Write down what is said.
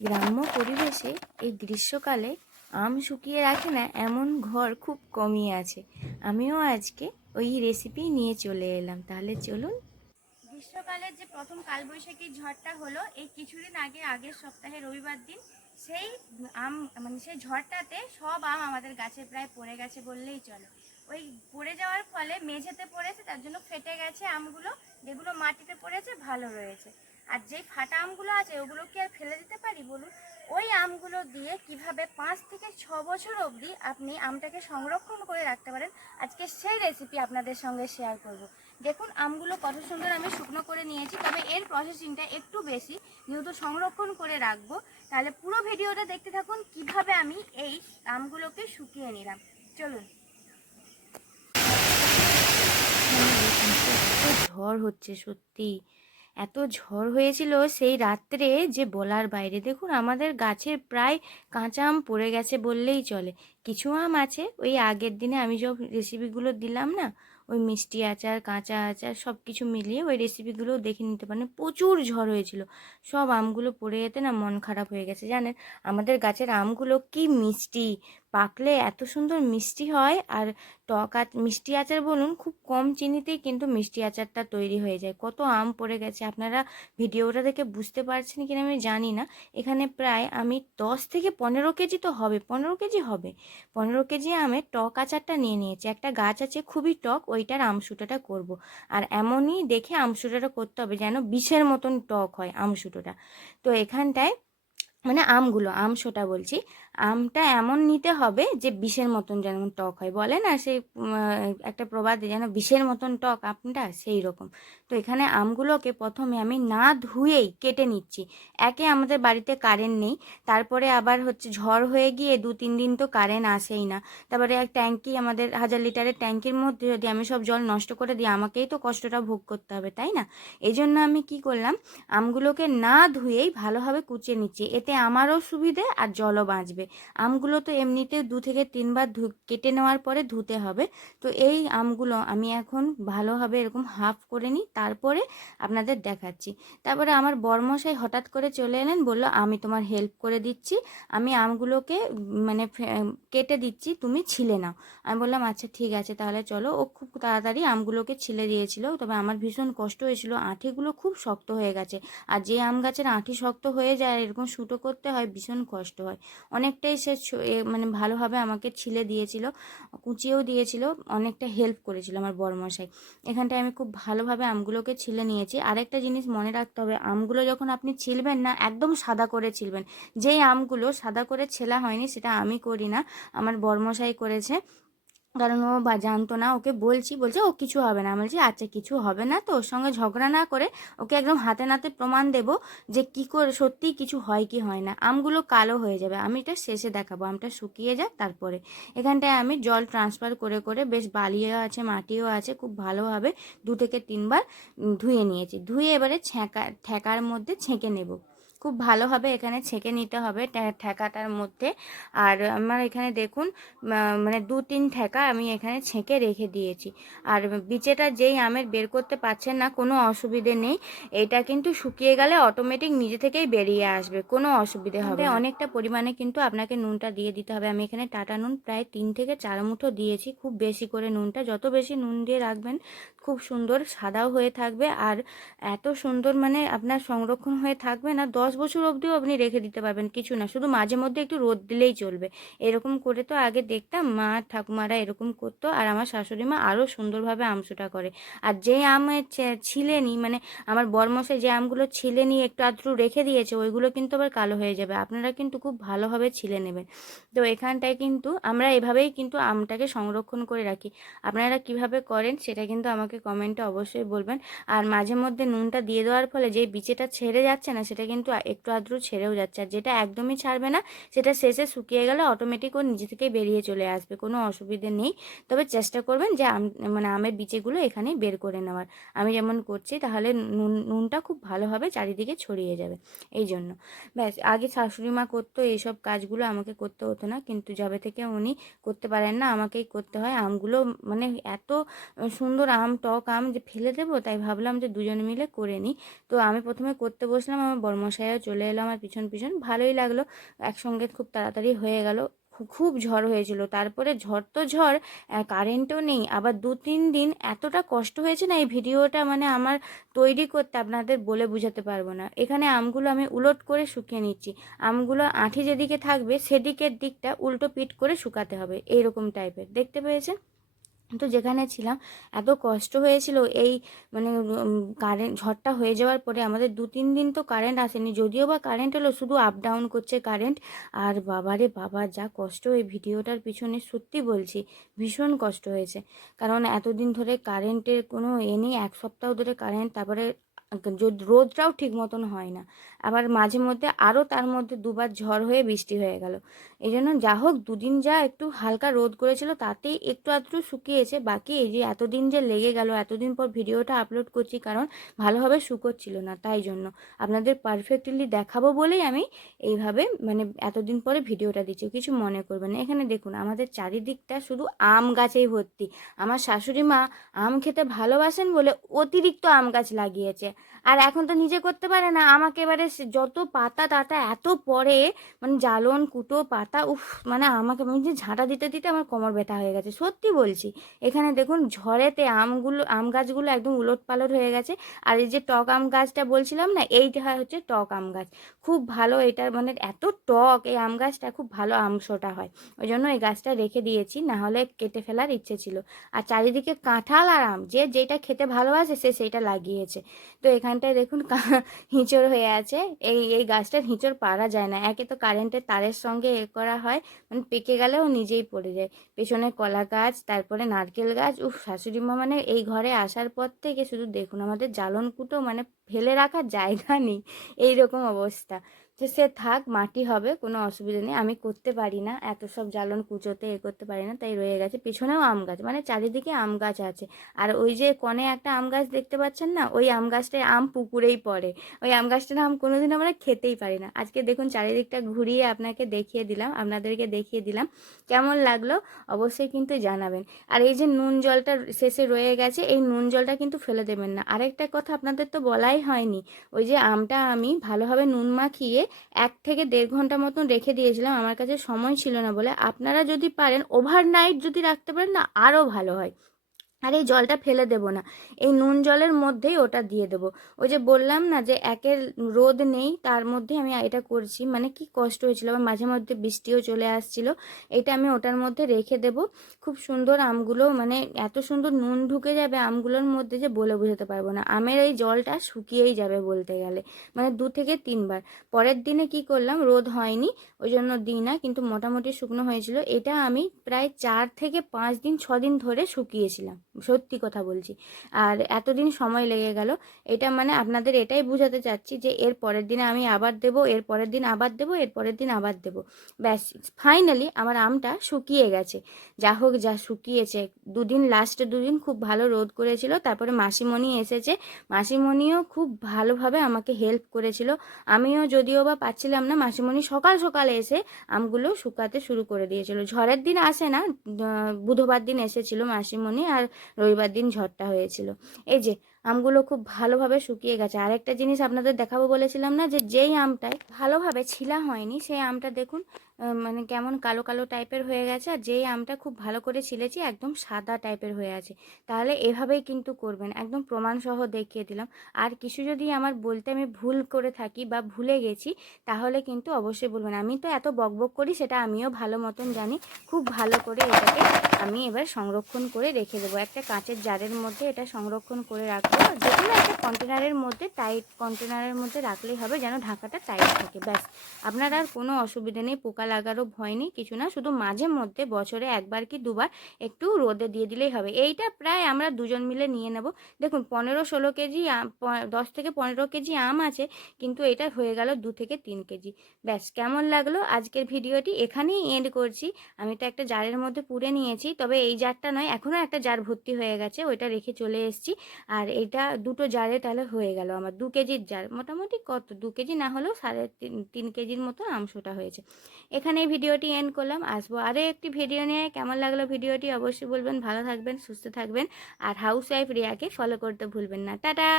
গ্রাম্য পরিবেশে এই গ্রীষ্মকালে আম শুকিয়ে রাখে না এমন ঘর খুব কমই আছে। আমিও আজকে ওই রেসিপি নিয়ে চলে এলাম, তাহলে চলুন। গ্রীষ্মকালের যে প্রথম কালবৈশাখী ঝড়টা হলো এই কিছুদিন আগে, আগের সপ্তাহে রবিবার দিন, সেই আম মানে সেই ঝড়টাতে সব আম আমাদের গাছে প্রায় পড়ে গেছে বললেই চলে। ওই পড়ে যাওয়ার ফলে মেঝেতে পড়েছে, তার জন্য ফেটে গেছে আমগুলো। যেগুলো মাটিতে পড়েছে ভালো রয়েছে। আর যেই ফাটা আমগুলো আছে ওগুলো কি আর ফেলে দিতে পারি বলুন? ওই আমগুলো দিয়ে কিভাবে 5 থেকে 6 বছর অবধি আপনি আমটাকে সংরক্ষণ করে রাখতে পারেন, আজকে সেই রেসিপি আপনাদের সঙ্গে শেয়ার করব। দেখুন আমগুলো কত সুন্দর আমি শুকনো করে নিয়েছি, তবে এর প্রসেসিংটা একটু বেশি, যেহেতু সংরক্ষণ করে রাখবো। তাহলে পুরো ভিডিওটা দেখতে থাকুন কিভাবে আমি এই আমগুলোকে শুকিয়ে নিলাম। চলুন। ঝড় হচ্ছে সত্যি, এত ঝড় হয়েছিল সেই রাত্রে যে বলার বাইরে। দেখুন আমাদের গাছের প্রায় কাঁচা আম পড়ে গেছে বললেই চলে। কিছু আম আছে ওই আগের দিনে আমি সব রেসিপিগুলো দিলাম না, ওই মিষ্টি আচার, কাঁচা আচার সব কিছু মিলিয়ে ওই রেসিপিগুলো দেখে নিতে পারেন। প্রচুর ঝড় হয়েছিল, সব আমগুলো পড়ে যেতে না মন খারাপ হয়ে গেছে। জানেন আমাদের গাছের আমগুলো কি মিষ্টি, পাকলে এত সুন্দর মিষ্টি হয়। আর মিষ্টি আচার বলুন, খুব কম চিনিতেই কিন্তু মিষ্টি আচারটা তৈরি হয়ে যায়। কত আম পড়ে গেছে আপনারা ভিডিওটা দেখে বুঝতে পারছেন কিনা আমি জানি না। এখানে প্রায় আমি 10 থেকে 15 কেজি তো হবে, 15 কেজি হবে। 15 কেজি আমের টক আচারটা নিয়ে নিয়েছি। একটা গাছ আছে খুবই টক, ওইটার আমশুটাটা করব। আর এমনই দেখে আমশুটাটা করতে হবে যেন বিষের মতন টক হয় আমশুটোটা। তো এখানটায় মানে আমগুলো, আমশোটা বলছি, আমটা এমন নিতে হবে যে বিষের মতন যেমন টক হয়, বলে না সেই একটা প্রবাদে, যেন বিষের মতন টক আমটা, সেই রকম। তো এখানে আমগুলোকে প্রথমে আমি না ধুয়েই কেটে নিচ্ছি। একে আমাদের বাড়িতে কারেন্ট নেই, তারপরে আবার হচ্ছে ঝড় হয়ে গিয়ে 2-3 দিন তো কারেন্ট আসেই না। তারপরে এক ট্যাঙ্কি, আমাদের 1000 লিটারের ট্যাঙ্কির মধ্যে যদি আমি সব জল নষ্ট করে দিই, আমাকেই তো কষ্টটা ভোগ করতে হবে, তাই না? এই জন্য আমি কি করলাম, আমগুলোকে না ধুয়েই ভালোভাবে কুচিয়ে নিচ্ছি। এতে আমারও সুবিধে আর জলও বাঁচবে। আমগুলো তো এমনিতে 2 থেকে 3 বার কেটে নেওয়ার পরে ধুতে হবে। তো এই আমগুলো আমি এখন ভালোভাবে এরকম হাফ করে নিই, তারপরে আপনাদের দেখাচ্ছি। তারপরে আমার বরমশাই হঠাৎ করে চলে এলেন, বলল আমি তোমার হেল্প করে দিচ্ছি, আমি আমগুলোকে মানে কেটে দিচ্ছি, তুমি ছিলে নাও। আমি বললাম আচ্ছা ঠিক আছে তাহলে চলো। ও খুব তাড়াতাড়ি আমগুলোকে ছিলে দিয়েছিল, তবে আমার ভীষণ কষ্ট হয়েছিল, আঁটিগুলো খুব শক্ত হয়ে গেছে। আর যে আম গাছের আঁটি শক্ত হয়ে যায় আর এরকম শুটো করতে হয়, ভীষণ কষ্ট হয়। অনেকটাই সে মানে ভালোভাবে আমাকে ছিলে দিয়েছিল, কুচিয়েও দিয়েছিল, অনেকটা হেল্প করেছিল আমার বড়মশাই। এখানটায় আমি খুব ভালোভাবে আমগুলোকে ছিলে নিয়েছি। আরেকটা জিনিস মনে রাখতে হবে, আমগুলো যখন আপনি ছিলবেন না একদম সাদা করে ছিলবেন। যেই আমগুলো সাদা করে ছেলা হয়নি সেটা আমি করি না, আমার বড়মশাই করেছে। কারণ ও জানতো না, ওকে বলছে ও কিছু হবে না। আমি বলছি আচ্ছা কিছু হবে না, তো ওর সঙ্গে ঝগড়া না করে ওকে একদম হাতে নাতে প্রমাণ দেব যে কি করে সত্যিই কিছু হয় কি হয় না। আমগুলো কালো হয়ে যাবে, আমি এটা শেষে দেখাবো, আমটা শুকিয়ে যাক তারপরে। এখানটায় আমি জল ট্রান্সফার করে করে, বেশ বালিও আছে মাটিও আছে, খুব ভালোভাবে 2 থেকে 3 বার ধুয়ে নিয়েছি। ধুয়ে এবারে ঠেকার মধ্যে ছেঁকে নেব। খুব ভালোভাবে এখানে ছেঁকে নিতে হবে ঠেকাটার মধ্যে। আর আমার এখানে দেখুন মানে 2-3 ঠেকা আমি এখানে ছেঁকে রেখে দিয়েছি। আর বিচেটা যেই আমের বের করতে পারছেন না, কোনো অসুবিধে নেই, এটা কিন্তু শুকিয়ে গেলে অটোমেটিক নিজে থেকেই বেরিয়ে আসবে, কোনো অসুবিধে হবে না। অনেকটা পরিমাণে কিন্তু আপনাকে নুনটা দিয়ে দিতে হবে। আমি এখানে টাটা নুন প্রায় 3 থেকে 4 মুঠো দিয়েছি, খুব বেশি করে নুনটা, যত বেশি নুন দিয়ে রাখবেন খুব সুন্দর সাদাও হয়ে থাকবে। আর এত সুন্দর মানে আপনার সংরক্ষণ হয়ে থাকবে না, 10 বছর অবধিও আপনি রেখে দিতে পারবেন, কিছু না, শুধু মাঝে মধ্যে একটু রোদ দিলেই চলবে। এরকম করে তো আগে দেখতাম মা ঠাকুমারা এরকম করতো, আর আমার শাশুড়ি মা আরও সুন্দরভাবে আমসুটা করে। আর যে আম ছিলেনি, মানে আমার বরমশাই যে আমগুলো ছিলেনি একটু আধটু রেখে দিয়েছে, ওইগুলো কিন্তু আবার কালো হয়ে যাবে। আপনারা কিন্তু খুব ভালোভাবে ছিলে নেবেন। তো এখানটায় কিন্তু আমরা এভাবেই কিন্তু আমটাকে সংরক্ষণ করে রাখি। আপনারা কিভাবে করেন সেটা কিন্তু আমাকে কমেন্টে অবশ্যই বলবেন। আর মাঝে মধ্যে নুনটা দিয়ে দেওয়ার ফলে যে বিচিটা ছেড়ে যাচ্ছে না, সেটা কিন্তু একটু আধটু ছেড়েও যাচ্ছে। আর যেটা একদমই ছাড়বে না, সেটা শেষে শুকিয়ে গেলে অটোমেটিক ও নিজে থেকে বেরিয়ে চলে আসবে, কোনো অসুবিধে নেই। তবে চেষ্টা করবেন যে মানে আমের বিচিগুলো এখানেই বের করে নেওয়ার। আমি যেমন করছি, তাহলে নুনটা খুব ভালোভাবে চারিদিকে ছড়িয়ে যাবে, এই জন্য। ব্যাস, আগে শাশুড়ি মা করতো এইসব কাজগুলো, আমাকে করতে হতো না, কিন্তু যবে থেকে উনি করতে পারেন না আমাকেই করতে হয়। আমগুলো মানে এত সুন্দর আম টক আম যে ফেলে দেবো, তাই ভাবলাম যে দুজনে মিলে করে নিই। তো আমি প্রথমে করতে বসলাম, আমার বড়মশাইও চলে এলো আমার পিছন পিছন, ভালোই লাগলো, একসঙ্গে খুব তাড়াতাড়ি হয়ে গেল। খুব ঝড় হয়েছিল, তারপরে ঝড় তো ঝড়, কারেন্টও নেই, আবার 2-3 দিন এতটা কষ্ট হয়েছে না এই ভিডিওটা মানে আমার তৈরি করতে আপনাদের বলে বোঝাতে পারবো না। এখানে আমগুলো আমি উলট করে শুকিয়ে নিচ্ছি, আমগুলো আঁঠি যেদিকে থাকবে সেদিকের দিকটা উল্টো পিট করে শুকাতে হবে, এইরকম টাইপের, দেখতে পেয়েছেন? তো যেখানে ছিলাম এত কষ্ট হয়েছিল এই মানে কারেন্ট ঝড়টা হয়ে যাওয়ার পরে আমাদের 2-3 দিন তো কারেন্ট আসেনি, যদিও বা কারেন্ট এলো শুধু আপ ডাউন করছে কারেন্ট। আর বাবারে বাবা, যা কষ্ট এই ভিডিওটার পিছনে, সত্যি বলছি ভীষণ কষ্ট হয়েছে। কারণ এতদিন ধরে কারেন্টের কোনো নেই, 1 সপ্তাহ ধরে কারেন্ট, তারপরে রোদটাও ঠিক মতন হয় না, আবার মাঝে মধ্যে আরও তার মধ্যে দুবার ঝড় হয়ে বৃষ্টি হয়ে গেল। এই জন্য যা হোক 2 দিন যা একটু হালকা রোদ করেছিল তাতেই একটু আধটু শুকিয়েছে, বাকি এই যে এতদিন যে লেগে গেল, এতদিন পর ভিডিওটা আপলোড করছি কারণ ভালোভাবে শুকোচ্ছিল না, তাই জন্য আপনাদের পারফেক্টলি দেখাবো বলেই আমি এইভাবে মানে এতদিন পরে ভিডিওটা দিচ্ছি, কিছু মনে করবেন না। এখানে দেখুন আমাদের চারিদিকটা শুধু আম গাছেই ভর্তি। আমার শাশুড়ি মা আম খেতে ভালোবাসেন বলে অতিরিক্ত আম গাছ লাগিয়েছে, আর এখন তো নিজে করতে পারে না, আমাকে এবারে যত পাতা টাতা এত পড়ে, মানে জ্বালন কুটো পাতা, উফ, মানে আমাকে আমি যে ঝাঁটা দিতে দিতে আমার কোমর ব্যথা হয়ে গেছে, সত্যি বলছি। এখানে দেখুন ঝড়েতে আম গাছগুলো একদম উলট পালট হয়ে গেছে। আর এই যে টক আম গাছটা বলছিলাম না, এইটা হচ্ছে টক আম গাছ, খুব ভালো, এটা মানে এত টক এই আম গাছটা, খুব ভালো আমশোটা হয়, ওই জন্য এই গাছটা রেখে দিয়েছি, না হলে কেটে ফেলার ইচ্ছে ছিল। আর চারিদিকে কাঁঠাল আর আম, যে যেটা খেতে ভালোবাসে সে সেইটা লাগিয়েছে। তো এখানটায় দেখুন হিঁচড় হয়ে আছে, এই এই গাছটার হিঁচড় পারা যায় না, একে তো কারেন্টের তারের সঙ্গে করা হয়, মানে পেকে গেলেও নিজেই পড়ে যায়। পেছনে কলা গাছ, তারপরে নারকেল গাছ, উফ, শাশুড়ি মা মানে এই ঘরে আসার পর থেকে শুধু দেখুন আমাদের জ্বালন কুটো মানে ফেলে রাখার জায়গা নেই, এই রকম অবস্থা। তো সে থাক, মাটি হবে, কোনো অসুবিধা নেই, আমি করতে পারি না এত সব জ্বালন কুচোতে, করতে পারি না, তাই রয়ে গেছে। পেছনেও আম গাছ, মানে চারিদিকে আম গাছ আছে। আর ওই যে কনে একটা আম গাছ দেখতে পাচ্ছেন না, ওই আম গাছটায় আম পুকুরেই পড়ে, ওই আম গাছটার আম কোনোদিন আমরা খেতেই পারি না। আজকে দেখুন চারিদিকটা ঘুরিয়ে আপনাকে দেখিয়ে দিলাম, আপনাদেরকে দেখিয়ে দিলাম, কেমন লাগলো অবশ্যই কিন্তু জানাবেন। আর এই যে নুন জলটা শেষে রয়ে গেছে, এই নুন জলটা কিন্তু ফেলে দেবেন না। আরেকটা কথা আপনাদের তো বলাই হয়নি, ওই যে আমটা আমি ভালোভাবে নুন মাখিয়ে 1 থেকে 1.5 ঘন্টা মতন রেখে দিয়েছিলাম, আমার কাছে সময় ছিল না বলে। আপনারা যদি পারেন ওভারনাইট যদি রাখতে পারেন না, আরও ভালো হয়। আর এই জলটা ফেলে দেব না, এই নুন জলের মধ্যেই ওটা দিয়ে দেবো। ওই যে বললাম না যে একের রোদ নেই, তার মধ্যে আমি এটা করছি, মানে কি কষ্ট হয়েছিল, আবার মাঝে মধ্যে বৃষ্টিও চলে আসছিল। এটা আমি ওটার মধ্যে রেখে দেব, খুব সুন্দর আমগুলো, মানে এত সুন্দর নুন ঢুকে যাবে আমগুলোর মধ্যে যে বলে বোঝাতে পারবো না। আমের এই জলটা শুকিয়েই যাবে বলতে গেলে, মানে 2 থেকে 3 বার। পরের দিনে কি করলাম, রোদ হয়নি ওই জন্য দিই না, কিন্তু মোটামুটি শুকনো হয়েছিল। এটা আমি প্রায় 4 থেকে 5 দিন 6 দিন ধরে শুকিয়েছিলাম, সত্যি কথা বলছি। আর এতদিন সময় লেগে গেল, এটা মানে আপনাদের এটাই বোঝাতে চাচ্ছি যে এর পরের দিনে আমি আবার দেবো, এর পরের দিন আবার দেবো, এর পরের দিন আবার দেবো, ব্যাস ফাইনালি আমার আমটা শুকিয়ে গেছে। যা হোক, যা শুকিয়েছে, 2 দিন, লাস্টে 2 দিন খুব ভালো রোদ করেছিল, তারপরে মাসিমণি এসেছে, মাসিমণিও খুব ভালোভাবে আমাকে হেল্প করেছিল। আমিও যদিও বা পাচ্ছিলাম না, মাসিমণি সকাল সকালে এসে আমগুলো শুকাতে শুরু করে দিয়েছিল। ঝড়ের দিন আসে না, বুধবার দিন এসেছিল মাসিমণি, আর রবিবার দিন ঝড়টা হয়েছিল। এই যে আমগুলো খুব ভালোভাবে শুকিয়ে গেছে। আরেকটা জিনিস আপনাদের দেখাবো বলেছিলাম না, যে যেই আমটায় ভালোভাবে ছিলা হয়নি সেই আমটা দেখুন মানে কেমন কালো কালো টাইপের হয়ে গেছে, আর যেই আমটা খুব ভালো করে ছিলেছি একদম সাদা টাইপের হয়ে আছে। তাহলে এভাবেই কিন্তু করবেন, একদম প্রমাণসহ দেখিয়ে দিলাম। আর কিছু যদি আমার বলতে আমি ভুল করে থাকি বা ভুলে গেছি, তাহলে কিন্তু অবশ্যই বলবেন। আমি তো এত বকবক করি সেটা আমিও ভালো মতন জানি। খুব ভালো করে এটাকে আমি এবার সংরক্ষণ করে রেখে দেবো একটা কাঁচের জারের মধ্যে, এটা সংরক্ষণ করে রাখবো, যে কোনো একটা কন্টেনারের মধ্যে, টাইট কন্টেনারের মধ্যে রাখলেই হবে, যেন ঢাকাটা টাইট থাকে, ব্যাস। আপনার আর কোনো অসুবিধা নেই, পোকা লাগারও ভয় নেই, কিছু না, শুধু মাঝে মধ্যে বছরে 1 বার কি 2 বার একটু রোদে দিয়ে দিলেই হবে। এইটা প্রায় আমরা দুজন মিলে নিয়ে নেব। দেখুন 15-16 কেজি 10 থেকে 15 কেজি আম আছে, কিন্তু এটা হয়ে গেল 2 থেকে 3 কেজি। ব্যাস, কেমন লাগলো আজকের ভিডিওটি, এখানেই এন্ড করছি। আমি তো একটা জারের মধ্যে পুরে নিয়েছি, তবে এই জারটা নয়, এখনও একটা জার ভর্তি হয়ে গেছে, ওইটা রেখে চলে এসেছি। আর এটা দুটো জারে তাহলে হয়ে গেল আমার 2 কেজির জার, মোটামুটি কত 2 কেজি না হলেও 3.5-3 কেজির মতো আমশোটা হয়েছে। এখানেই ভিডিওটি এন্ড করলাম। আসবো আরও একটি ভিডিও নিয়ে। কেমন লাগলো ভিডিওটি অবশ্যই বলবেন। ভালো থাকবেন, সুস্থ থাকবেন, আর হাউস ওয়াইফ রিয়াকে ফলো করতে ভুলবেন না। টাটা।